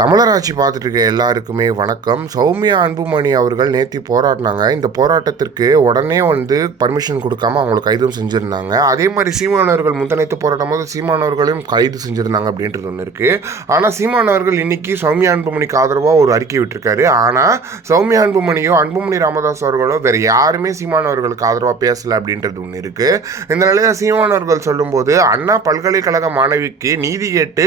தமிழராட்சி பார்த்துட்டு இருக்க எல்லாருக்குமே வணக்கம். சௌமியா அன்புமணி அவர்கள் நேத்தி போராடினாங்க. இந்த போராட்டத்திற்கு உடனே வந்து பர்மிஷன் கொடுக்காம அவங்களை கைதும் செஞ்சுருந்தாங்க. அதே மாதிரி சீமானவர்கள் முந்தனைத்து போராட்டம் போது சீமானவர்களையும் கைது செஞ்சுருந்தாங்க அப்படின்றது ஒன்று இருக்குது ஆனால் சீமானவர்கள் இன்னைக்கு சௌமியா அன்புமணிக்கு ஆதரவாக ஒரு அறிக்கை விட்டுருக்காரு. ஆனால் சௌமியா அன்புமணியோ அன்புமணி ராமதாஸ் அவர்களோ வேறு யாருமே சீமானவர்களுக்கு ஆதரவாக பேசலை அப்படின்றது ஒன்று இருக்குது இந்த நிலையில் சீமானவர்கள் சொல்லும்போது அண்ணா பல்கலைக்கழக மாணவிக்கு நீதி கேட்டு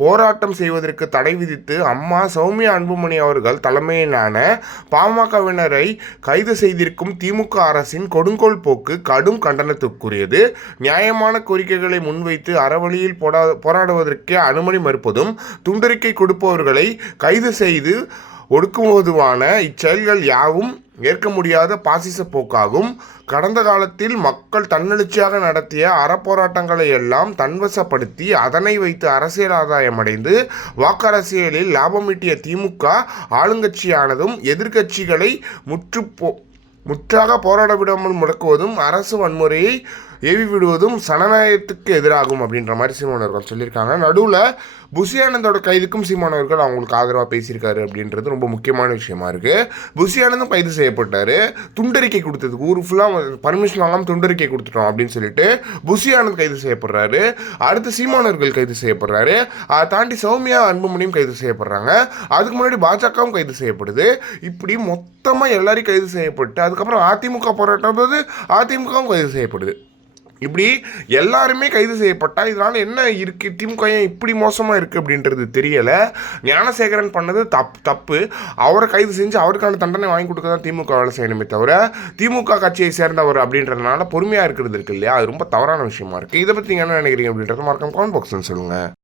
போராட்டம் செய்வதற்கு தடை விதித்து அம்மா சௌமியா அன்புமணி அவர்கள் தலைமையிலான பாமகவினரை கைது செய்திருக்கும் திமுக அரசின் கொடுங்கோல் போக்கு கடும் கண்டனத்துக்குரியது. நியாயமான கோரிக்கைகளை முன்வைத்து அறவழியில் போடா போராடுவதற்கே அனுமதி மறுப்பதும் துண்டறிக்கை கொடுப்பவர்களை கைது செய்து ஒடுக்குவதுவான இச்செயல்கள் யாவும் ஏற்க முடியாத பாசிச போக்காகும். கடந்த காலத்தில் மக்கள் தன்னெழுச்சியாக நடத்திய அறப்போராட்டங்களை எல்லாம் தன்வசப்படுத்தி அதனை வைத்து அரசியல் ஆதாயம் அடைந்து வாக்கரசியலில் லாபமீட்டிய திமுக ஆளுங்கட்சியானதும் எதிர்க்கட்சிகளை முற்று போ முற்றாக போராட விடாமல் முடக்குவதும் அரசு வன்முறையை ஏவி விடுவதும் சனநாயகத்துக்கு எதிராகும் அப்படின்ற மாதிரி சீமானவர்கள் சொல்லியிருக்காங்க. நடுவில் புசி கைதுக்கும் சீமானவர்கள் அவங்களுக்கு ஆதரவாக பேசியிருக்காரு அப்படின்றது ரொம்ப முக்கியமான விஷயமா இருக்குது புசி கைது செய்யப்பட்டார். துண்டறிக்கை கொடுத்ததுக்கு ஊர் ஃபுல்லாக பர்மிஷன் வாங்காமல் துண்டறிக்கை கொடுத்துட்டோம் அப்படின்னு சொல்லிட்டு புசி கைது செய்யப்படுறாரு. அடுத்து சீமானவர்கள் கைது செய்யப்படுறாரு. அதை தாண்டி சௌமியா அன்புமணியும் கைது செய்யப்படுறாங்க. அதுக்கு முன்னாடி பாஜகவும் கைது செய்யப்படுது. இப்படி மொத்தமாக எல்லாரையும் கைது செய்யப்பட்டு அதுக்கப்புறம் அதிமுக போராட்டம் போது அதிமுகவும் கைது செய்யப்படுது. இப்படி எல்லாருமே கைது செய்யப்பட்டால் இதனால் என்ன இருக்குது திமுக ஏன் இப்படி மோசமாக இருக்குது அப்படின்றது தெரியலை. ஞானசேகரன் பண்ணது தப் தப்பு. அவரை கைது செஞ்சு அவருக்கான தண்டனை வாங்கி கொடுக்க தான் திமுக வேலை செய்யணுமே தவிர திமுக கட்சியை சேர்ந்தவர் அப்படின்றதுனால பொறுமையாக இருக்கிறது இருக்கு இல்லையா? அது ரொம்ப தவறான விஷயமா இருக்குது இதை பற்றி நீங்கள் என்ன நினைக்கிறீங்க அப்படின்றத மறக்காம கமெண்ட் பாக்ஸ்ன்னு சொல்லுங்கள்